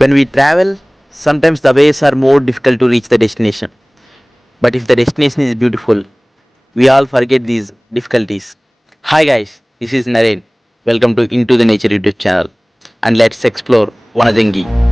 When we travel, sometimes the ways are more difficult to reach the destination. But if the destination is beautiful, we all forget these difficulties. Hi guys, this is Naren. Welcome to Into the Nature YouTube channel. And let's explore Vanajangi.